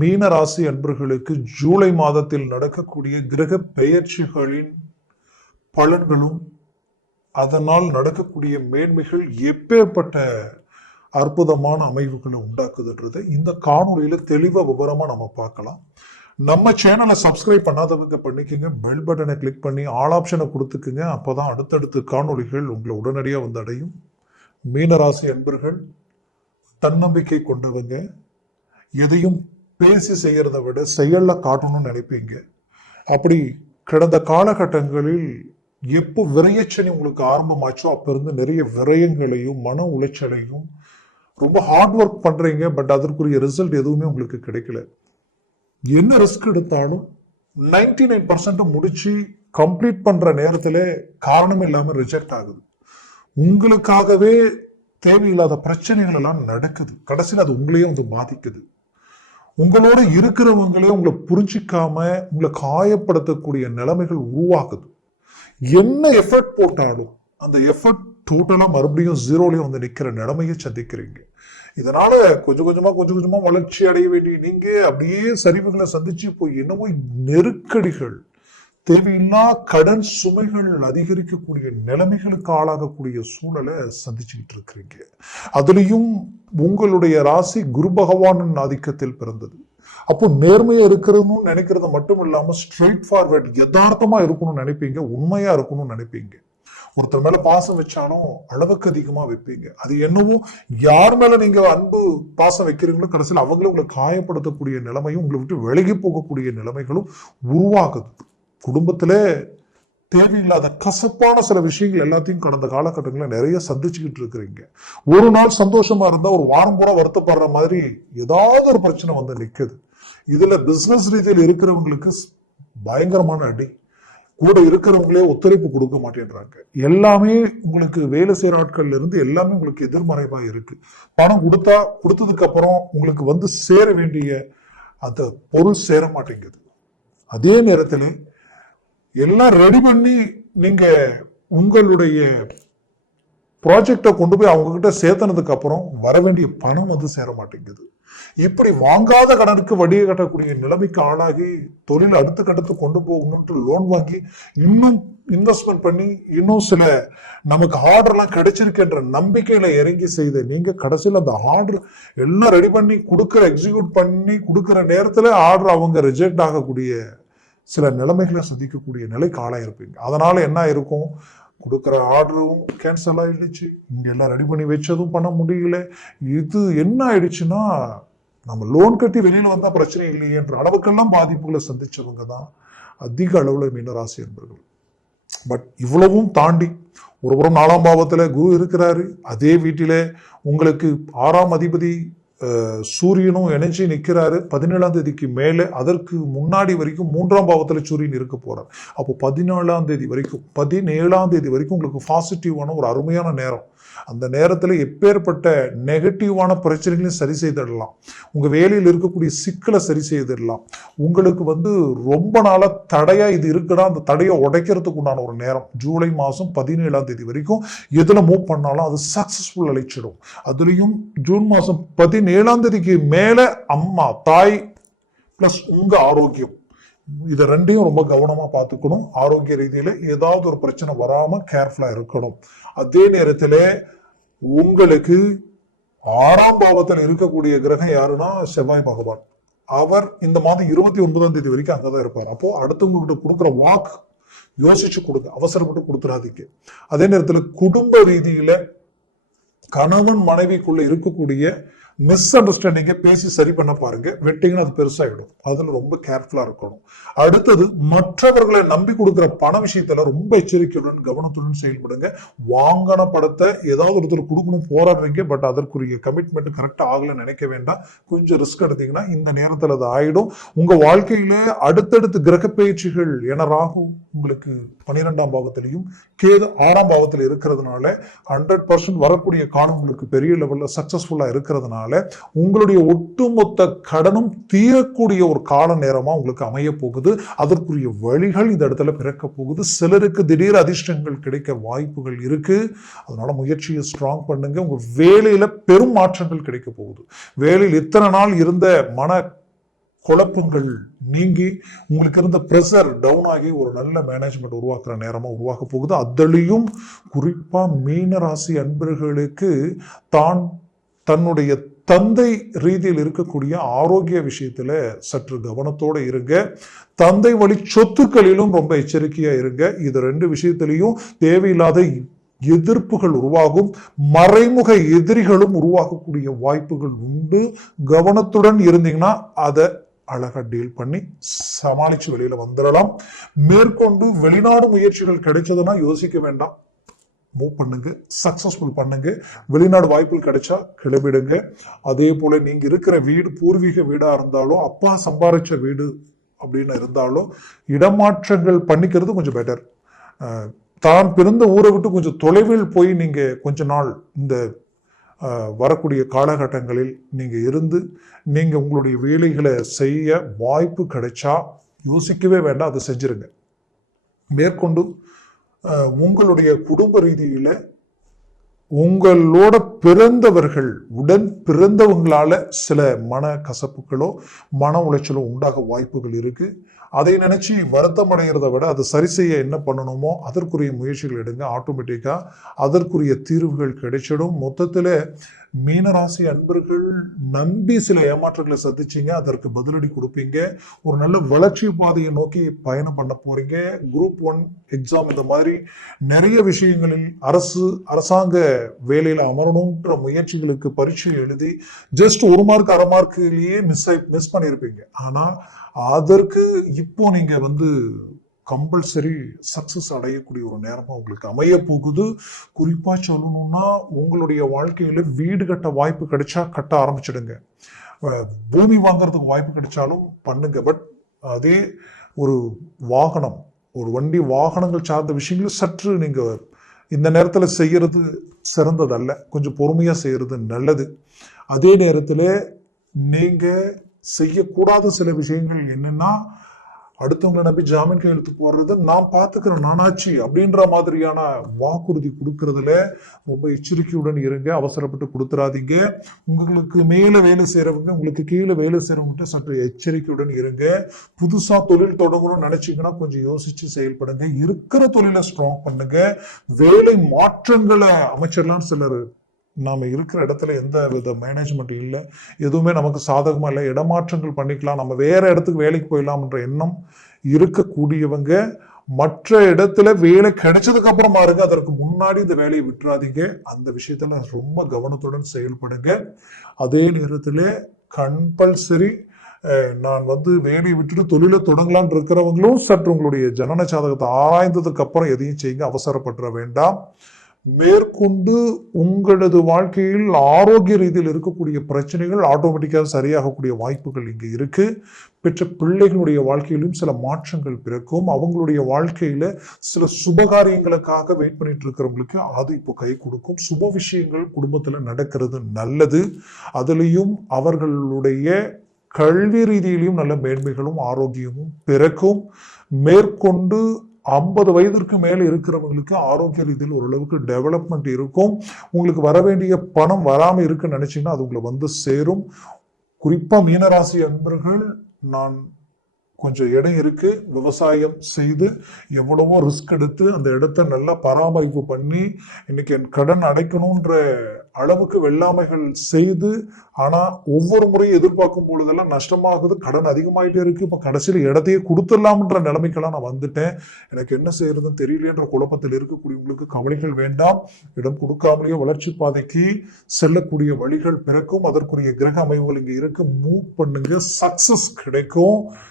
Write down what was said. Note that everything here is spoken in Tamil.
மீன ராசி அன்பர்களுக்கு ஜூலை மாதத்தில் நடக்கக்கூடிய கிரக பெயர்ச்சிகளின் பலன்களும் அதனால் நடக்கக்கூடிய மேன்மைகள் எப்பேற்பட்ட அற்புதமான அமைவுகளை உண்டாக்குதுன்றதை இந்த காணொலியில தெளிவா விவரமா நம்ம பார்க்கலாம். நம்ம சேனலை சப்ஸ்கிரைப் பண்ணாதவங்க பண்ணிக்கோங்க, பெல் பட்டனை கிளிக் பண்ணி ஆல் ஆப்ஷனை கொடுத்துக்குங்க. அப்போதான் அடுத்தடுத்த காணொலிகள் உங்களை உடனடியாக வந்து அடையும். மீனராசி அன்பர்கள் தன்னம்பிக்கை கொண்டவங்க, எதையும் பேசி செய்யறதை விட செயல்ல காட்டணும்னு நினைப்பீங்க. அப்படி கடந்த காலகட்டங்களில் எப்போ விரயச்சனி உங்களுக்கு ஆரம்பமாச்சோ அப்ப இருந்து நிறைய விரயங்களையும் மன உளைச்சலையும் ரொம்ப ஹார்ட் ஒர்க் பண்றீங்க. பட் அதற்குரிய ரிசல்ட் எதுவுமே உங்களுக்கு கிடைக்கல. என்ன ரிஸ்க் எடுத்தாலும் 99% முடிச்சு கம்ப்ளீட் பண்ற நேரத்துல காரணம் இல்லாம ரிஜெக்ட் ஆகுது. உங்களுக்காகவே தேவையில்லாத பிரச்சனைகள் எல்லாம் நடக்குது. கடைசியில் அது உங்களையே வந்து பாதிக்குது. உங்களோட இருக்கிறவங்களே உங்களை புரிஞ்சிக்காம உங்களை காயப்படுத்தக்கூடிய நிலைமைகள் உருவாக்குது. என்ன எஃபர்ட் போட்டாலும் அந்த எஃபர்ட் டோட்டலா மறுபடியும் ஜீரோலையும் வந்து நிக்கிற நிலைமையை சந்திக்கிறீங்க. இதனால கொஞ்சம் கொஞ்சமா வளர்ச்சி அடைய வேண்டிய நீங்க அப்படியே சரிவுகளை சந்திச்சு போய் என்னவோ நெருக்கடிகள், தேவையில்லா கடன் சுமைகள் அதிகரிக்கக்கூடிய நிலைமைகளுக்கு ஆளாகக்கூடிய சூழலை சந்திச்சுக்கிட்டு இருக்கிறீங்க. அதுலயும் உங்களுடைய ராசி குரு பகவானின் ஆதிக்கத்தில் பிறந்தது. அப்போ நேர்மையா இருக்கணும்னு நினைக்கிறது மட்டும் இல்லாம ஸ்ட்ரெயிட் ஃபார்வர்ட் யதார்த்தமா இருக்கணும்னு நினைப்பீங்க, உண்மையா இருக்கணும்னு நினைப்பீங்க. ஒருத்தர் மேல பாசம் வச்சாலும் அளவுக்கு அதிகமா வைப்பீங்க. அது என்னவோ யார் மேல நீங்க அன்பு பாசம் வைக்கிறீங்களோ கடைசியில் அவங்களும் உங்களை காயப்படுத்தக்கூடிய நிலைமையும் உங்களை விட்டு விலகி போகக்கூடிய நிலைமைகளும் உருவாகுது. குடும்பத்துல தேவையில்லாத கசப்பான சில விஷயங்கள் எல்லாத்தையும் கடந்த காலகட்டங்களில் நிறைய சந்திச்சுக்கிட்டு இருக்கிறீங்க. ஒரு நாள் சந்தோஷமா இருந்தா ஒரு வாரம் பூரா வருத்தப்படுற மாதிரி ஏதாவது ஒரு பிரச்சனை வந்து நிக்குது. இதுல பிசினஸ் ரீதியில் இருக்கிறவங்களுக்கு பயங்கரமான அடி. கூட இருக்கிறவங்களே ஒத்துழைப்பு கொடுக்க மாட்டேன்றாங்க. எல்லாமே உங்களுக்கு வேலை செய்யற ஆட்கள்ல இருந்து எல்லாமே உங்களுக்கு எதிர்மறைவா இருக்கு. பணம் கொடுத்ததுக்கு அப்புறம் உங்களுக்கு வந்து சேர வேண்டிய அந்த பொருள் சேர மாட்டேங்குது. அதே நேரத்தில் எல்லாம் ரெடி பண்ணி நீங்க உங்களுடைய ப்ராஜெக்டை கொண்டு போய் அவங்க கிட்ட சேர்த்தனதுக்கு அப்புறம் வர வேண்டிய பணம் வந்து சேர மாட்டேங்குது. இப்படி வாங்காத கடனுக்கு வட்டியை கட்டக்கூடிய நிலைமைக்கு ஆளாகி தொழில் அடுத்த கட்டத்துக்கு கொண்டு போகணும்ட்டு லோன் வாங்கி இன்னும் இன்வெஸ்ட்மெண்ட் பண்ணி இன்னும் சில நமக்கு ஆர்டர்லாம் கிடைச்சிருக்குன்ற நம்பிக்கையில இறங்கி செய்த நீங்க கடைசியில் அந்த ஆர்டர் எல்லாம் ரெடி பண்ணி எக்ஸிக்யூட் பண்ணி கொடுக்குற நேரத்துல ஆர்டர் அவங்க ரிஜெக்ட் ஆகக்கூடிய சில நிலைமைகளை சந்திக்கக்கூடிய நிலைக்கு ஆளாயிருப்பீங்க. அதனால என்ன இருக்கும், கொடுக்குற ஆர்டரும் கேன்சல் ஆயிடுச்சு, இங்க எல்லாம் ரெடி பண்ணி வச்சதும் பண்ண முடியல. இது என்ன ஆயிடுச்சுன்னா நம்ம லோன் கட்டி வெளியில வந்தா பிரச்சனை இல்லையேன்ற அளவுக்கெல்லாம் பாதிப்புகளை சந்திச்சவங்க தான் அதிக அளவுல மீனராசி என்பர்கள். பட் இவ்வளவும் தாண்டி ஒருபுறம் 4ஆம் பாவத்துல குரு இருக்கிறாரு. அதே வீட்டில உங்களுக்கு 6ஆம் அதிபதி சூரியனும் இணைஞ்சு நிற்கிறாரு. 17ஆம் தேதிக்கு மேலே அதற்கு முன்னாடி வரைக்கும் 3ஆம் பாவத்துல சூரியன் இருக்க போறார். அப்போ 17ஆம் தேதி வரைக்கும் உங்களுக்கு பாசிட்டிவான ஒரு அருமையான நேரம். அந்த நேரத்துல எப்பேற்பட்ட நெகட்டிவான பிரச்சனைகளையும் சரி செய்திடலாம். உங்க வேலையில் இருக்கக்கூடிய சிக்கலை சரி செய்திடலாம். உங்களுக்கு வந்து ரொம்ப நாளா தடையா இது இருக்குன்னா அந்த தடையை உடைக்கிறதுக்கு உண்டான ஒரு நேரம். ஜூலை மாதம் 17ஆம் தேதி வரைக்கும் எதுல மூவ் பண்ணாலும் அது சக்சஸ்ஃபுல் அழைச்சிடும். அதுலயும் ஜூன் மாதம் 17ஆம் தேதிக்கு மேல அம்மா தாய் பிளஸ் உங்க ஆரோக்கியம், இதை ரெண்டையும் ரொம்ப கவனமா பார்த்துக்கணும். ஆரோக்கிய ரீதியில ஏதாவது ஒரு பிரச்சனை வராம கேர்ஃபுல்லா இருக்கணும். அதே நேரத்துல உங்களுக்கு 6ஆம் பாவத்தில் இருக்கக்கூடிய கிரகம் யாருன்னா செவ்வாய் பகவான். அவர் இந்த மாதம் 29ஆம் தேதி வரைக்கும் அங்கதான் இருப்பார். அப்போ அடுத்தவங்க கிட்ட கொடுக்குற வாக்கு யோசிச்சு கொடுங்க, அவசரப்பட்டு கொடுத்துடாதீங்க. அதே நேரத்துல குடும்ப ரீதியில கணவன் மனைவிக்குள்ள இருக்கக்கூடிய மிஸ் அண்டர்ஸ்டாண்டிங்க பேசி சரி பண்ண பாருங்க. வெட்டிங்கன்னா அது பெருசாயிடும். அதுல ரொம்ப கேர்ஃபுல்லா இருக்கணும். அடுத்தது மற்றவர்களை நம்பி கொடுக்கிற பண விஷயத்துல ரொம்ப எச்சரிக்கையுடன் கவனத்துடன் செயல்படுங்க. வாங்கின படத்தை ஏதாவது ஒருத்தர் கொடுக்கணும் போராடுறீங்க, பட் அதற்குரிய கமிட்மெண்ட் கரெக்டா ஆகலன்னு நினைக்க வேண்டாம். கொஞ்சம் ரிஸ்க் எடுத்தீங்கன்னா இந்த நேரத்துல அது ஆயிடும். உங்க வாழ்க்கையில அடுத்தடுத்து கிரக பயிற்சிகள் என ராகு உங்களுக்கு 12ஆம் பாவத்திலையும் கேது 6ஆம் பாவத்தில் இருக்கிறதுனால 100% வரக்கூடிய காலம் உங்களுக்கு பெரிய லெவல்ல சக்சஸ்ஃபுல்லா இருக்கிறதுனால உங்களுடைய ஒட்டுமொத்த கடனும் தீரக்கூடிய ஒரு கால நேரமா உங்களுக்கு அமைய போகுது. அதற்குரிய வழிகள் இந்த இடத்துல பிறக்க போகுது. சிலருக்கு திடீர் அதிர்ஷ்டங்கள் கிடைக்க வாய்ப்புகள் இருக்கு. அதனால முயற்சியை ஸ்ட்ராங் பண்ணுங்க. உங்க வேலையில பெரும் மாற்றங்கள் கிடைக்க போகுது. வேலையில் இத்தனை நாள் இருந்த மன குழப்பங்கள் நீங்கி உங்களுக்கு இருந்த ப்ரெஷர் டவுன் ஆகி ஒரு நல்ல மேனேஜ்மெண்ட் உருவாக்குற நேரமா உருவாக்க போகுது. அதுலயும் குறிப்பா மீன ராசி அன்பர்களுக்கு தன்னுடைய தந்தை ரீதியில் இருக்கக்கூடிய ஆரோக்கிய விஷயத்துல சற்று கவனத்தோட இருங்க. தந்தை வழி சொத்துக்களிலும் ரொம்ப எச்சரிக்கையா இருங்க. இது 2 விஷயத்திலையும் தேவையில்லாத எதிர்ப்புகள் உருவாகும், மறைமுக எதிரிகளும் உருவாகக்கூடிய வாய்ப்புகள் உண்டு. கவனத்துடன் இருந்தீங்கன்னா அதை அழகா டீல் பண்ணி சமாளிச்சு வெளியில வந்துடலாம். மேற்கொண்டு வெளிநாடு முயற்சிகள் கிடைச்சதுன்னா யோசிக்க வேண்டாம், மூவ் பண்ணுங்க, சக்சஸ்ஃபுல் பண்ணுங்க. வெளிநாடு வாய்ப்புகள் கிடைச்சா கிளம்பிடுங்க. அதே போல நீங்க இருக்கிற வீடு பூர்வீக வீடா இருந்தாலும், அப்பா சம்பாதிச்ச வீடு அப்படின்னு இருந்தாலும் இடமாற்றங்கள் பண்ணிக்கிறது கொஞ்சம் பெட்டர். தான் பிறந்த ஊரை விட்டு கொஞ்சம் தொலைவில் போய் நீங்க கொஞ்ச நாள் இந்த வரக்கூடிய காலகட்டங்களில் நீங்க இருந்து நீங்க உங்களுடைய வேலைகளை செய்ய வாய்ப்பு கிடைச்சா யோசிக்கவே வேண்டாம், அதை செஞ்சிருங்க. மேற்கொண்டு உங்களுடைய குடும்ப ரீதியில உங்களோட பிறந்தவர்கள் உடன் பிறந்தவங்களால சில மன கசப்புகளோ மன உளைச்சலோ உண்டாக வாய்ப்புகள் இருக்கு. அதை நினைச்சு வருத்தம் அடைகிறத விட அதை சரி செய்ய என்ன பண்ணணுமோ அதற்குரிய முயற்சிகள் எடுங்க. ஆட்டோமேட்டிக்கா அதற்குரிய தீர்வுகள் கிடைச்சிடும். மொத்தத்துல மீனராசி அன்பர்கள் நம்பி சில ஏமாற்றங்களை சந்திச்சீங்க, அதற்கு பதிலடி கொடுப்பீங்க. ஒரு நல்ல வளர்ச்சி பாதையை நோக்கி பயணம் பண்ண போறீங்க. குரூப் 1 எக்ஸாம் இந்த மாதிரி நிறைய விஷயங்களில் அரசாங்க வேலையில அமரணும்ன்ற முயற்சிகளுக்கு பரீட்சை எழுதி ஜஸ்ட் 1 மார்க் 1/2 மார்க்லயே மிஸ் பண்ணியிருப்பீங்க. ஆனா அதற்கு இப்போ நீங்க கம்பல்சரி சக்சஸ் அடையக்கூடிய ஒரு நேரமா உங்களுக்கு அமைய போகுது. குறிப்பா சொல்லணும்னா உங்களுடைய வாழ்க்கையில வீடு கட்ட வாய்ப்பு கிடைச்சா கட்ட ஆரம்பிச்சிடுங்க. பூமி வாங்குறதுக்கு வாய்ப்பு கிடைச்சாலும் பண்ணுங்க. பட் அதே ஒரு வாகனம், ஒரு வண்டி வாகனங்கள் சார்ந்த விஷயங்களும் சற்று நீங்க இந்த நேரத்துல செய்யறது சிறந்ததல்ல, கொஞ்சம் பொறுமையா செய்யறது நல்லது. அதே நேரத்துல நீங்க செய்யக்கூடாத சில விஷயங்கள் என்னன்னா, அடுத்தவங்களை நம்பி ஜாமீன் கையெழுத்து போடுறது, நான் பாத்துக்கிறேன் நானாச்சு அப்படின்ற மாதிரியான வாக்குறுதி கொடுக்கறதுல ரொம்ப எச்சரிக்கையுடன் இருங்க. அவசரப்பட்டு கொடுத்துறாதீங்க. உங்களுக்கு மேல வேலை செய்யறவங்க, உங்களுக்கு கீழே வேலை செய்யறவங்க சற்று எச்சரிக்கையுடன் இருங்க. புதுசா தொழில் தொடங்கணும்னு நினைச்சீங்கன்னா கொஞ்சம் யோசிச்சு செயல்படுங்க. இருக்கிற தொழிலை ஸ்ட்ராங் பண்ணுங்க. வேலை மாற்றங்களை அமைச்சிடலாம்னு சிலர், நாம இருக்கிற இடத்துல எந்த வித மேனேஜ்மெண்ட் இல்லை, எதுவுமே நமக்கு சாதகமா இல்லை, இடமாற்றங்கள் பண்ணிக்கலாம், நம்ம வேற இடத்துக்கு வேலைக்கு போயிடலாம்ன்ற எண்ணம் இருக்கக்கூடியவங்க மற்ற இடத்துல வேலை கிடைச்சதுக்கு அப்புறம் பாருங்க, அதற்கு முன்னாடி இந்த வேலையை விட்டுறாதீங்க. அந்த விஷயத்துல ரொம்ப கவனத்துடன் செயல்படுங்க. அதே நேரத்துல கம்பல்சரி நான் வேலையை விட்டுட்டு தொழிலை தொடங்கலான் இருக்கிறவங்களும் சற்று உங்களுடைய ஜனன சாதகத்தை ஆராய்ந்ததுக்கு அப்புறம் எதையும் செய்யுங்க, அவசரப்பட்டுற வேண்டாம். மேற்கொண்டு உங்களது வாழ்க்கையில் ஆரோக்கிய ரீதியில் இருக்கக்கூடிய பிரச்சனைகள் ஆட்டோமேட்டிக்காக சரியாகக்கூடிய வாய்ப்புகள் இங்கே இருக்கு. பெற்ற பிள்ளைகளுடைய வாழ்க்கையிலும் சில மாற்றங்கள் பிறக்கும். அவங்களுடைய வாழ்க்கையில சில சுபகாரியங்களுக்காக வெயிட் பண்ணிட்டு இருக்கிறவங்களுக்கு அது இப்போ கை கொடுக்கும். சுப விஷயங்கள் குடும்பத்துல நடக்கிறது நல்லது. அதுலேயும் அவர்களுடைய கல்வி ரீதியிலையும் நல்ல மேன்மைகளும் ஆரோக்கியமும் பிறக்கும். மேற்கொண்டு 50 வயதிற்கு மேல இருக்கிறவங்களுக்கு ஆரோக்கிய ரீதியில் ஓரளவுக்கு டெவலப்மெண்ட் இருக்கும். உங்களுக்கு வர வேண்டிய பணம் வராம இருக்குன்னு நினைச்சீங்கன்னா அது உங்களை சேரும். குறிப்பா மீனராசி அன்பர்கள், நான் கொஞ்சம் இடம் இருக்கு, விவசாயம் செய்து எவ்வளவோ ரிஸ்க் எடுத்து அந்த இடத்த நல்லா பராமரிப்பு பண்ணி இன்னைக்கு என் கடன் அடைக்கணும்ன்ற அளவுக்கு வெள்ளாமைகள் செய்து, ஆனா ஒவ்வொரு முறையும் எதிர்பார்க்கும் பொழுதெல்லாம் நஷ்டமாகுது, கடன் அதிகமாயிட்டே இருக்கு. இப்ப கடைசியில் இடத்தையே கொடுத்துடலாம்ன்ற நிலைமைக்கெல்லாம் நான் வந்துட்டேன், எனக்கு என்ன செய்யறதுன்னு தெரியலன்ற குழப்பத்தில் இருக்கக்கூடியவங்களுக்கு கவலைகள் வேண்டாம். இடம் கொடுக்காமலேயே வளர்ச்சி பாதைக்கு செல்லக்கூடிய வழிகள் பிறக்கும். அதற்குரிய கிரக அமைவுகள் இங்க இருக்கு. மூவ் பண்ணுங்க, சக்சஸ் கிடைக்கும்.